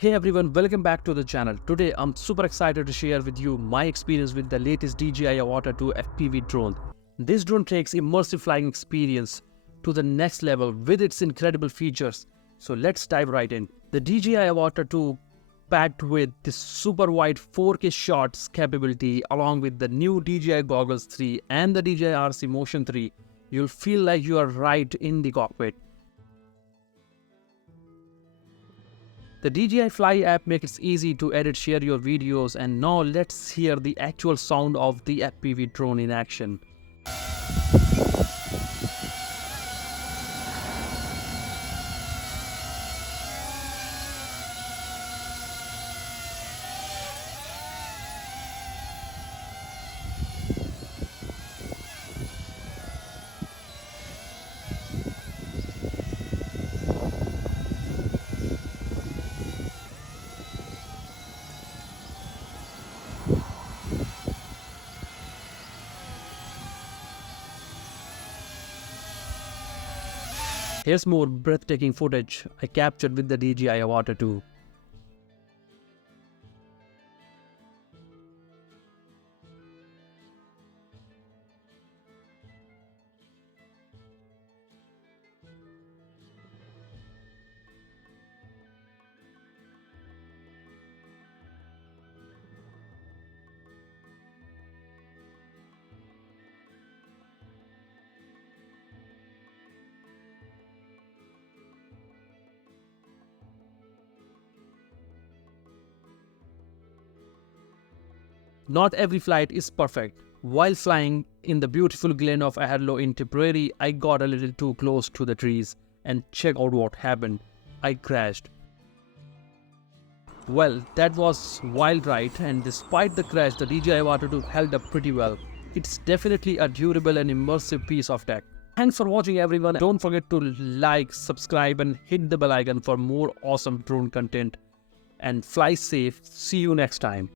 Hey everyone, welcome back to the channel. Today I'm super excited to share with you my experience with the latest Dji Avata 2 FPV drone. This drone takes immersive flying experience to the next level with its incredible features. So let's dive right in. The Dji Avata 2 packed with this super wide 4K shots capability along with the new DJI Goggles 3 and the DJI RC Motion 3, you'll feel like you are right in the cockpit. The DJI Fly app makes it easy to edit, share your videos, and now let's hear the actual sound of the FPV drone in action. Here's more breathtaking footage I captured with the DJI Avata 2. Not every flight is perfect. While flying in the beautiful glen of Aherlo in Tipperary, I got a little too close to the trees and check out what happened. I crashed. Well, that was wild ride, and despite the crash, the DJI Avata 2 held up pretty well. It's definitely a durable and immersive piece of tech. Thanks for watching everyone. Don't forget to like, subscribe and hit the bell icon for more awesome drone content. And fly safe. See you next time.